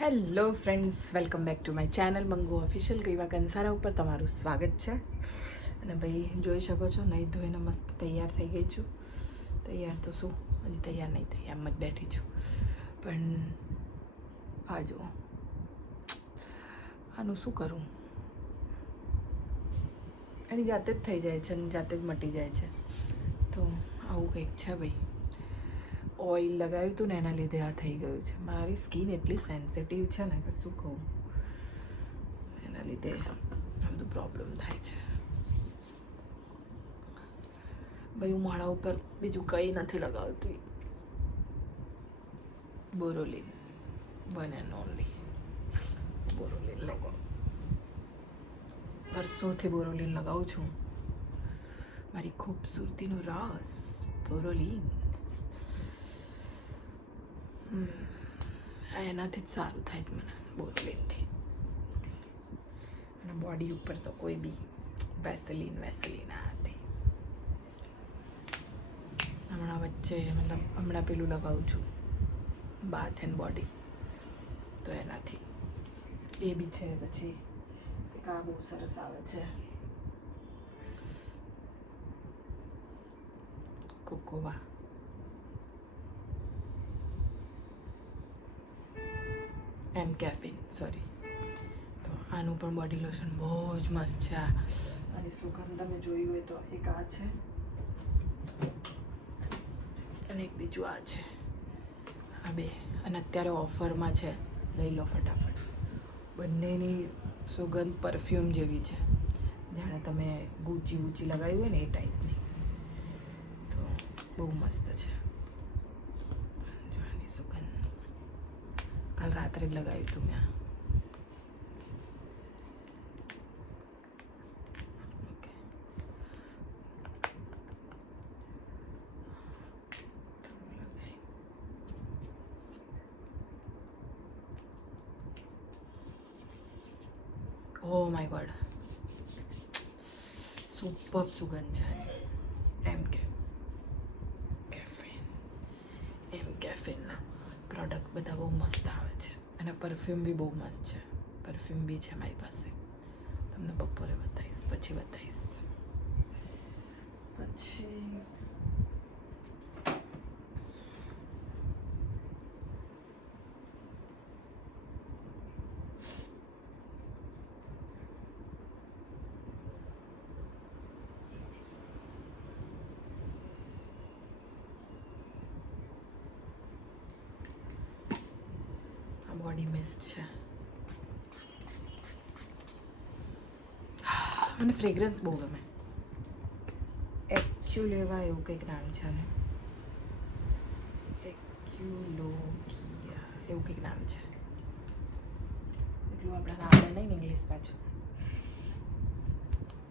Hello friends welcome back to my channel Mangu official ગઈવા કંસારા ઉપર તમારું સ્વાગત છે. અને ભાઈ, જોઈ શકો છો નહીં ધોઈને મસ્ત તૈયાર થઈ ગઈ છું. તૈયાર તો શું? હજી તૈયાર નહીં થઈ એમ જ બેઠી છું. પણ, આ જુઓ. આનું શું કરું? એની જાતે જ થઈ જાય છે અને જાતે જ મટી જાય છે. તો આવું કંઈક છે ભાઈ. ઓઇલ લગાવ્યું હતું ને એના લીધે આ થઈ ગયું છે. મારી સ્કિન એટલી સેન્સિટિવ છે ને કે શું કહું? એના લીધે આ બધું પ્રોબ્લેમ થાય છે. ભાઈ, હું માળા ઉપર બીજું કંઈ નથી લગાવતી. Boroline one and only Boroline લગાવ. વર્ષોથી બોરોલિન લગાવું છું. મારી ખૂબસૂરતીનો રાસ, બોરોલિન. એનાથી જ સારું થાય છે મને બોટલિનથી અને બોડી ઉપર તો કોઈ બી વેસલીન વેસલીન આ હતી. હમણાં વચ્ચે મતલબ હમણાં પેલું લગાવું છું, બાથ એન્ડ બોડી. તો એનાથી. એ બી છે પછી, એક આ બહુ સરસ આવે છે. કોકોવા. એમ કેફિન સોરી તો આનું પણ બોડી લોશન બહુ જ મસ્ત છે અને સુગંધ તમે જોઈ હોય તો એક આ છે. અને એક બીજું આ છે. આ બે. અને અત્યારે ઓફરમાં છે. લઈ લો ફટાફટ. બંનેની સુગંધ પરફ્યુમ જેવી છે. જાણે તમે ગૂચી ઊંચી લગાવી હોય ને એ ટાઈપની તો બહુ મસ્ત છે જો આની સુગંધ કાલ રાત્રે લગાવ્યું હતું મેં. Oh my God. સુપર સુગંધ છે. એમ કે, કેફીન. એમ કેફેનના પ્રોડક્ટ બધા બહુ મસ્ત અને પરફ્યુમ બી બહુ મસ્ત છે. પરફ્યુમ બી છે મારી પાસે. તમને બપોરે બતાવીશ, પછી બતાવીશ. પછી બોડી મિસ્ટ છે. મને ફ્રેગ્રન્સ બહુ ગમે. એક્યુલેવા એવું કંઈક નામ છે ને એક્યુલોકિયા એવું કંઈક નામ છે. એટલું આપણા નામ નહીં ઇંગ્લિશ પાછું.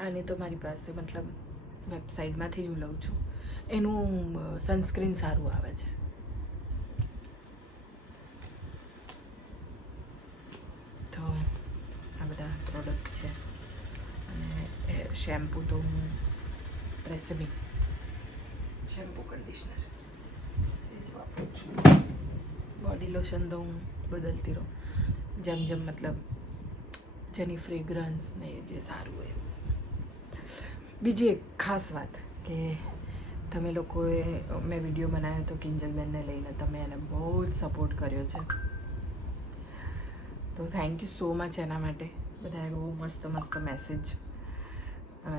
આની તો મારી પાસે મતલબ વેબસાઇટમાંથી જ હું લઉં છું. એનું સનસ્ક્રીન સારું આવે છે તો આ બધા પ્રોડક્ટ છે અને શેમ્પૂ તો હું રેસમી શેમ્પૂ કન્ડિશનર એ જ વાપરું છું બોડી લોશન તો હું બદલતી રહું જેમ જેમ મતલબ જેની ફ્રેગ્રન્સ ને જે સારું હોય બીજી એક ખાસ વાત કે તમે લોકોએ મેં વીડિયો બનાવ્યો હતો કિંજલબેનને લઈને તમે એને બહુ જ સપોર્ટ કર્યો છે તો થેન્ક યુ સો મચ એના માટે બધાએ બહુ મસ્ત મસ્ત મેસેજ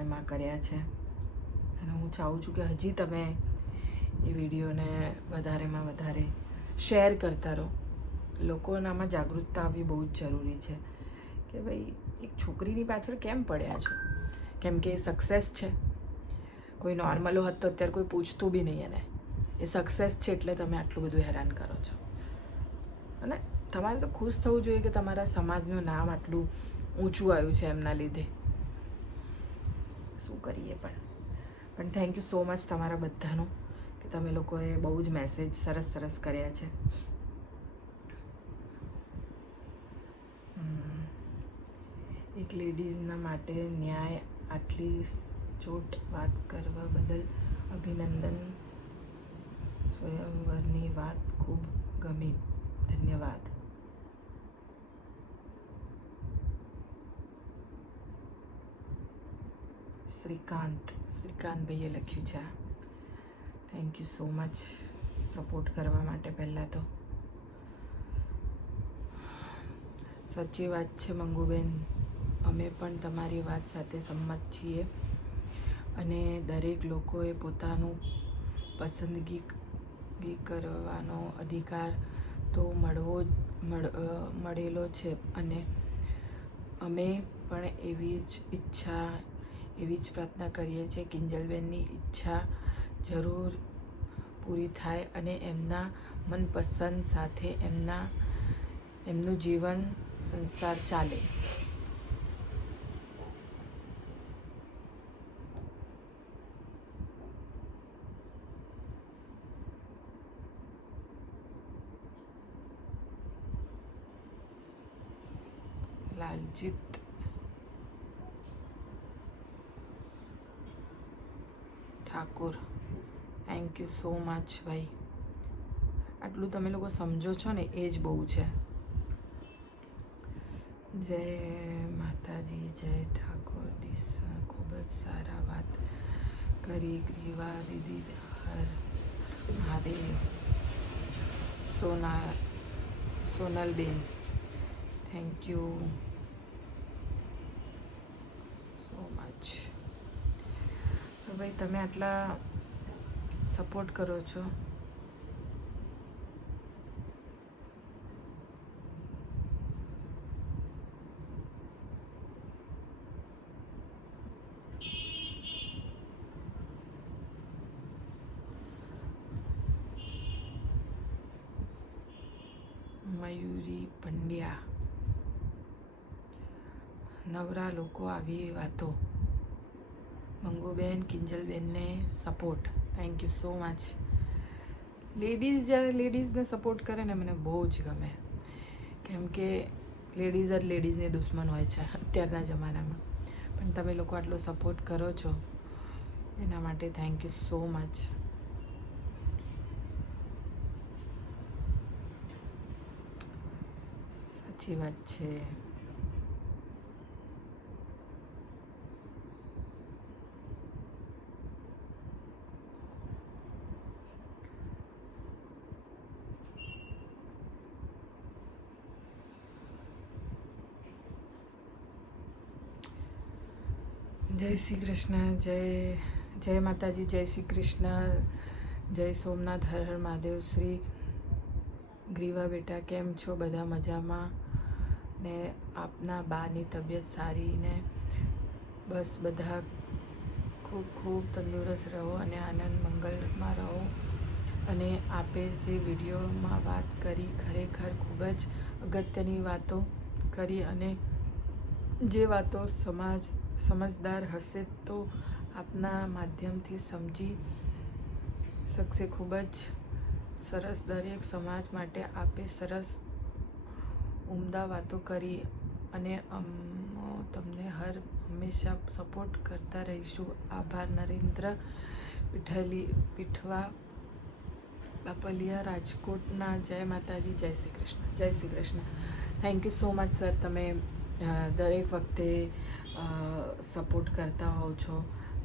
એમાં કર્યા છે. અને હું ચાહું છું કે હજી તમે એ વિડીયોને વધારેમાં વધારે શેર કરતા રહો. લોકોનામાં જાગૃતતા આવવી બહુ જ જરૂરી છે. કે ભાઈ, એક છોકરીની પાછળ કેમ પડ્યા છો? કેમ કે એ સક્સેસ છે. કોઈ નોર્મલ હોત અત્યારે કોઈ પૂછતું બી નહીં એને. એ સક્સેસ છે એટલે તમે આટલું બધું હેરાન કરો છો. અને તમારે તો ખુશ થવું જોઈએ કે તમારા સમાજનું નામ આટલું ઊંચું આવ્યું છે એમના લીધે. શું કરીએ પણ? પણ થેન્ક યુ સો મચ તમારા બધાનો કે તમે લોકોએ બહુ જ મેસેજ સરસ સરસ કર્યા છે. એક લેડીઝના માટે ન્યાય આટલી ચોટ વાત કરવા બદલ અભિનંદન. સ્વયંવરની વાત ખૂબ ગમી. ધન્યવાદ. શ્રીકાંત, શ્રીકાંતભાઈએ લખ્યું છે thank you so much support કરવા માટે પહેલાં તો. સાચી વાત છે મંગુબેન. અમે પણ તમારી વાત સાથે સંમત છીએ. અને દરેક લોકોએ પોતાનું પસંદગી કરવાનો અધિકાર તો મળવો જ, મળ મળેલો છે. અને અમે પણ એવી જ ઈચ્છા એવી જ પ્રાર્થના કરીએ છીએ, કિંજલબેનની ઈચ્છા જરૂર પૂરી થાય અને એમના મનપસંદ સાથે એમના, એમનું જીવન, સંસાર ચાલે. Laljit Thakur. Thank you so much ભાઈ. આટલું તમે લોકો સમજો છો ને, એ જ બહુ છે. જય માતાજી, જય ઠાકોર. દિસ ખૂબ જ સારા વાત કરી, ગ્રીવા દીદી, હર Mahadev. Sona, Sonalben. Thank you so much ભાઈ તમે આટલા સપોર્ટ કરો છો. મયુરી પંડ્યા. નવરા લોકો આવી વાતો. Manguben, કિંજલબેનને support thank you so much ladies જ્યારે લેડીઝને સપોર્ટ કરે ને મને બહુ જ ગમે. કેમ કે લેડીઝ જ લેડીઝની દુશ્મન હોય છે અત્યારના જમાનામાં. પણ તમે લોકો આટલો સપોર્ટ કરો છો, એના માટે થેન્ક યુ સો મચ સાચી વાત છે. જય શ્રી કૃષ્ણ, જય જય માતાજી, જય શ્રી કૃષ્ણ, જય સોમનાથ, હર હર મહાદેવ, શ્રી ગ્રીવા બેટા, કેમ છો બધા મજામાં? ને આપના બાની તબિયત સારી ને બસ બધા ખૂબ ખૂબ તંદુરસ્ત રહો અને આનંદ મંગલમાં રહો. અને આપે જે વિડીયોમાં વાત કરી ખરેખર ખૂબ જ અગત્યની વાતો કરી અને જે વાતો સમાજ સમજદાર હશે તો આપના માધ્યમથી સમજી શકશે. ખૂબ જ સરસ દરેક સમાજ માટે આપે સરસ ઉમદા વાતો કરી અને તમને હર હંમેશા સપોર્ટ કરતા રહીશું. આભાર, નરેન્દ્ર પીઠલી, પીઠવા બાપલિયા રાજકોટના. જય માતાજી, Jai Shri Krishna, Jai Shri Krishna. Thank you so much sir તમે દરેક વખતે સપોર્ટ કરતા હોવ છો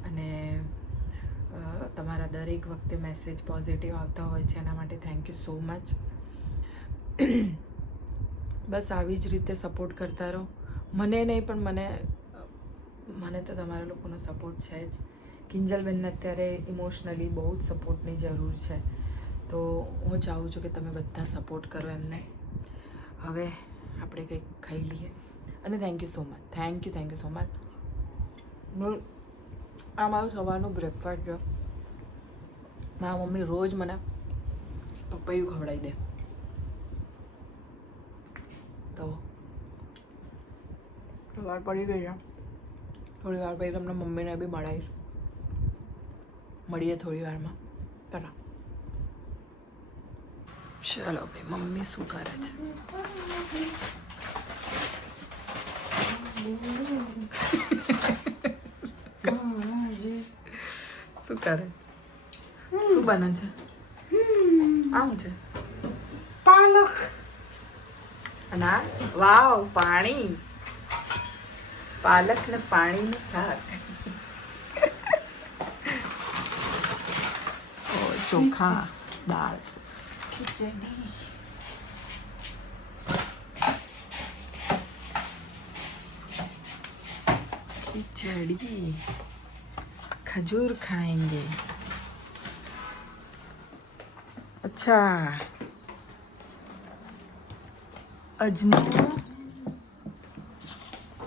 અને તમારા દરેક વખતે મેસેજ પોઝિટિવ આવતા હોય છે, એના માટે થેન્ક યુ સો મચ બસ આવી જ રીતે સપોર્ટ કરતા રહો. મને નહીં, પણ મને મને તો તમારા લોકોનો સપોર્ટ છે જ. કિંજલબેનને અત્યારે ઇમોશનલી બહુ જ સપોર્ટની જરૂર છે. તો હું ચાહું છું કે તમે બધા સપોર્ટ કરો એમને. હવે આપણે કંઈક ખાઈ લઈએ. અને thank you so much thank you thank you so much આ મારું સવારનું બ્રેકફાસ્ટ છે. મારા મમ્મી રોજ મને પપૈયું ખવડાવી દે. તો વાર પડી ગઈ છે. થોડી વાર પછી તમને મમ્મીને બી મળાવીશ. મળીએ થોડી વારમાં. પહેલાં. ચલો ભાઈ, મમ્મી શું કરે છે? શું કરે? શું બને છે? આમ છે? પાલક. અને આ? વાવ પાણી. પાલક ને પાણીનું શાક. ચોખા દાળ. ખીચડી. खिचड़ी खजूर खाएंगे अच्छा अजमो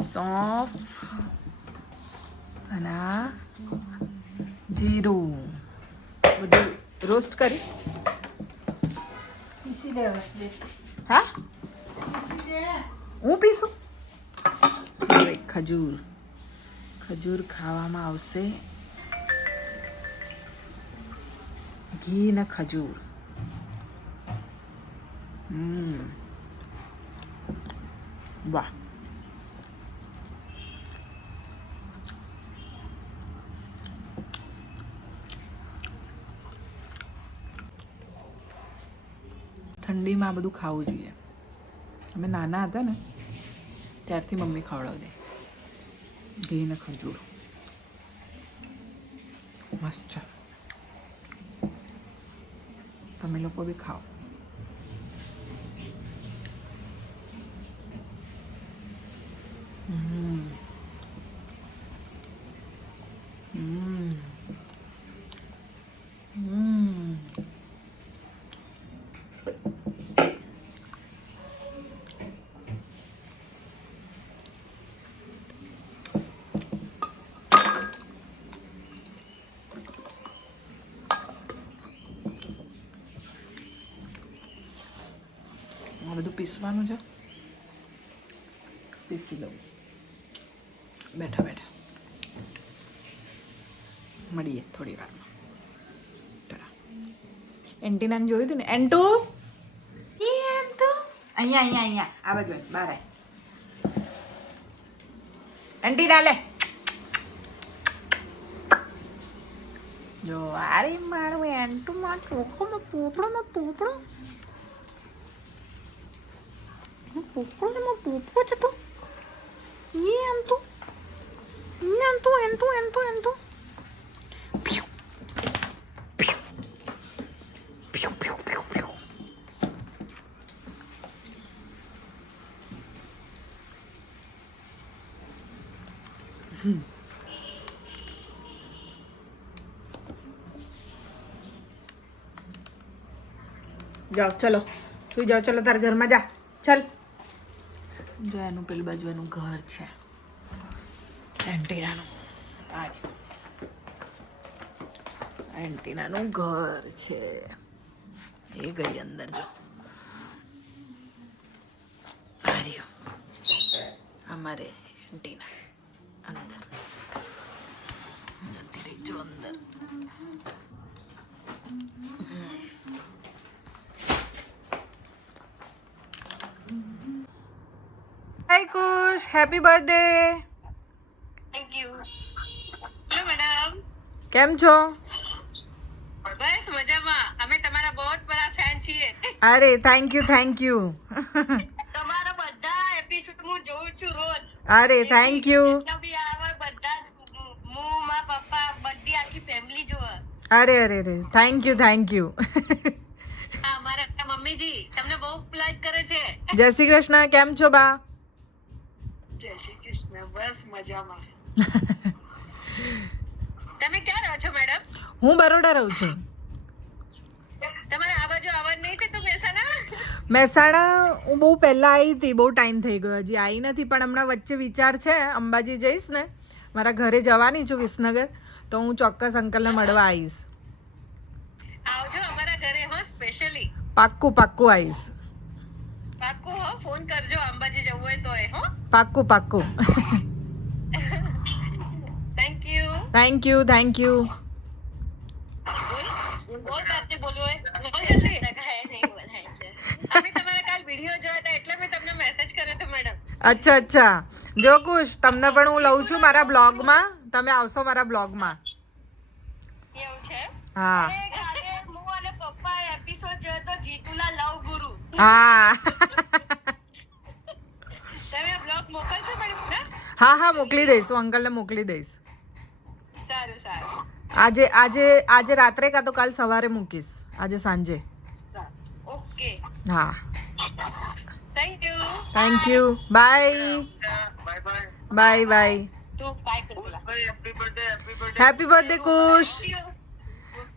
सौंफ અને આ જીરું બધું રોસ્ટ કરી પીસી દેવા દે હા પીસી દે હું પીશું હવે ખજૂર ખજૂર ખાવામાં આવશે ઘી ને ખજૂર હમ વાહ ઠંડીમાં આ બધું ખાવું જોઈએ. અમે નાના હતા ને, ત્યારથી મમ્મી ખવડાવતી. ઘી ને ખજૂર મસ્ત છે તમે લોકો બી ખાઓ હમ. હમ. હમ. આ બધું પીસવાનું છે? પીસી દઉં બેઠા બેઠા. મળીએ થોડી વારમાં. એન્ટીનાને જોયું હતું ને? એન્ટુ? એમ તો અહીંયા અહીંયા અહીંયા. આ બાજુ બહાર એન્ટી એન્ટીના લે. જો અરે મારું એન્ટુમાં ચોખોમાં, પોપડોમાં પોપડો. માં પોપડો પોપડો ને માં પોપડો છે તો એ તો એમ તો એમ તો piu, piu, piu. જાઓ ચલો. સુઈ જાઓ ચલો તાર ઘરમાં જા. ચાલ. જો એનું પેલી બાજુ એનું ઘર છે. એન્ટીનાનું. આજ એન્ટીનાનું ઘર છે. એ ગઈ અંદર જો. આર્યો અમારે એન્ટીના અંદર. જતી રહી જો અંદર. Hi Kush happy birthday thank you hello madam કેમ છો? બસ મજામાં. અમે તમારા બહુ બરા ફેન છીએ. અરે થેન્ક યુ થેન્ક યુ તમારા બધા એપિસોડ હું જોઉં છું રોજ. અરે થેન્ક યુ બધા હું મા પપ્પા બધી આખી ફેમિલી જોવે અરે અરે અરે. થેન્ક યુ થેન્ક યુ હા મારા મમ્મીજી તમને બહુ લાઈક કરે છે. જય શ્રી કૃષ્ણ. કેમ છો બા? મજામાં. તમે ક્યાં રહો છો મેડમ? હું બરોડા રહું છું. તમારે આ બાજુ આવવાનું નહીં થતું મહેસાણા? મહેસાણા હું બહુ પહેલાં આવી હતી બહુ ટાઈમ થઈ ગયો. હજી આવી નથી પણ હમણાં વચ્ચે વિચાર છે અંબાજી જઈશ ને. મારા ઘરે જવાની છું વિસનગર તો હું ચોક્કસ અંકલને મળવા આવીશ. આવજો અમારા ઘરે હો સ્પેશિયલી પાક્કું પાક્કું આવીશ. પાક્કું હો ફોન કરજો અંબાજી જવું હોય તોય હો. પાક્કું પાક્કું. મેસેજ કર્યો હતો મેડમ અચ્છા અચ્છા. જો કુશ તમને પણ હું લઉં છું મારા બ્લોગમાં. તમે આવશો મારા બ્લોગમાં. હા. હું. અને પપ્પા એપિસોડ જોયો તો જીતુલા લવ ગુરુ હા હા હા મોકલી દઈશ. હું અંકલને મોકલી દઈશ. આજે આજે આજે રાત્રે કાં તો કાલ સવારે મૂકીશ. આજે સાંજે. ઓકે. હા. Thank you thank you bye bye bye happy birthday Kush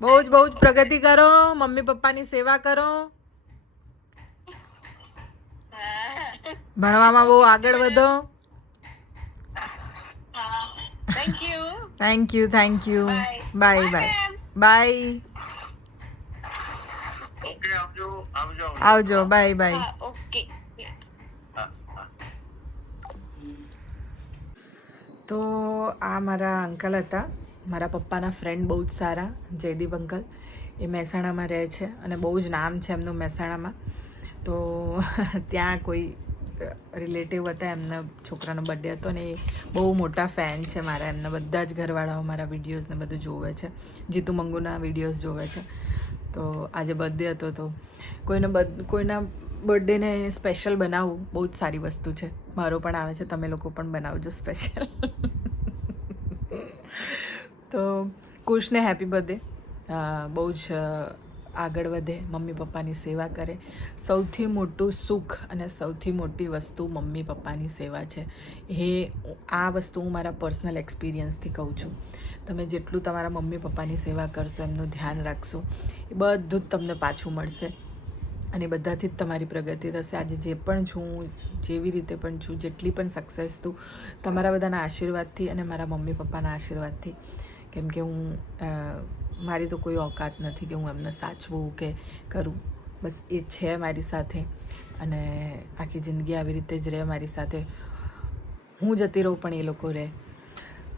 બહુ જ બહુ જ પ્રગતિ કરો. મમ્મી પપ્પાની સેવા કરો. ભણવામાં બહુ આગળ વધો. Thank you thank you thank you bye bye bye આવજો બાય બાય ઓકે તો આ મારા અંકલ હતા. મારા પપ્પાના ફ્રેન્ડ બહુ જ સારા જયદીપ અંકલ. એ મહેસાણામાં રહે છે અને બહુ જ નામ છે એમનું મહેસાણામાં. તો ત્યાં કોઈ રિલેટિવ હતા, એમના છોકરાનો બર્થડે હતો ને એ બહુ મોટા ફેન છે મારા, એમના બધા જ ઘરવાળાઓ મારા વિડીયોઝને બધું જોવે છે, જીતુ મંગુના વિડીયોઝ જોવે છે. તો આજે બર્થડે હતો તો કોઈને કોઈના બર્થડેને સ્પેશિયલ બનાવવું બહુ જ સારી વસ્તુ છે. મારો પણ આવે છે, તમે લોકો પણ બનાવજો સ્પેશિયલ. તો કુશને હેપી બર્થડે. બહુ જ આગળ વધે, મમ્મી પપ્પાની સેવા કરે. સૌથી મોટું સુખ અને સૌથી મોટી વસ્તુ મમ્મી પપ્પાની સેવા છે. એ આ વસ્તુ હું મારા પર્સનલ એક્સપિરિયન્સથી કહું છું. તમે જેટલું તમારા મમ્મી પપ્પાની સેવા કરશો, એમનું ધ્યાન રાખશો, એ બધું જ તમને પાછું મળશે. અને બધાથી જ તમારી પ્રગતિ થશે. આજે જે પણ છું, જેવી રીતે પણ છું, જેટલી પણ સક્સેસ તું, તમારા બધાના આશીર્વાદથી અને મારા મમ્મી પપ્પાના આશીર્વાદથી. કેમ કે હું મારી તો કોઈ ઓકાત નથી કે હું એમને સાચવું કે કરું. બસ એ છે મારી સાથે. અને આખી જિંદગી આવી રીતે જ રહે મારી સાથે. હું જતી રહું પણ એ લોકો રહે.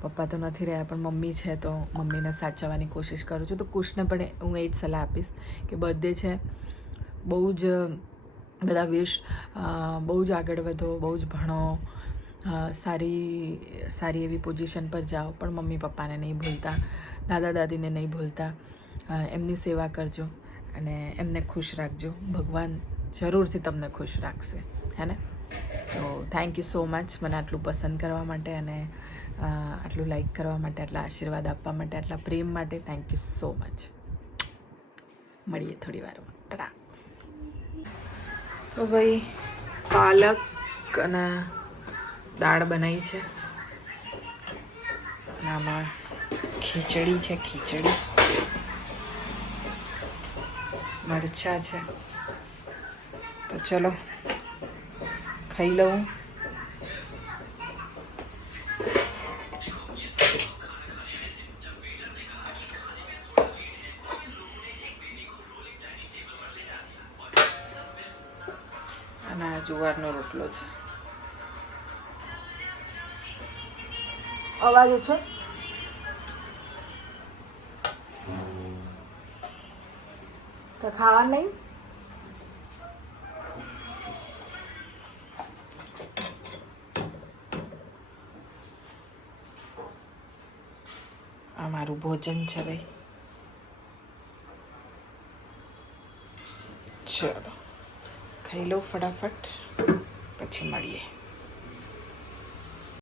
પપ્પા તો નથી રહ્યા, પણ મમ્મી છે તો મમ્મીને સાચવવાની કોશિશ કરું છું. તો કુશને પણ હું એ જ સલાહ આપીશ કે બર્થડે છે, બહુ જ બધા વિશ બહુ જ આગળ વધો, બહુ જ ભણો સારી સારી એવી પોઝિશન પર જાઓ. પણ મમ્મી પપ્પાને નહીં ભૂલતા. દાદા દાદીને નહીં ભૂલતા. એમની સેવા કરજો અને એમને ખુશ રાખજો. ભગવાન જરૂરથી તમને ખુશ રાખશે. હે ને? તો થેન્ક યુ સો મચ મને આટલું પસંદ કરવા માટે અને આટલું લાઈક કરવા માટે, આટલા આશીર્વાદ આપવા માટે, આટલા પ્રેમ માટે થેન્ક યુ સો મચ મળીએ થોડી વારમાં. ટડા તો ભાઈ, પાલક અને દાળ બનાવી છે. આમાં ખીચડી છે, ખીચડી. મરચા છે. તો ચલો, ખાઈ લઉં. અને આ જુવારનો રોટલો છે. અવાજ છે? તો ખાવા નહીં? આ મારું ભોજન છે ભાઈ. ચલો, ખાઈ લો ફટાફટ, પછી મળીએ.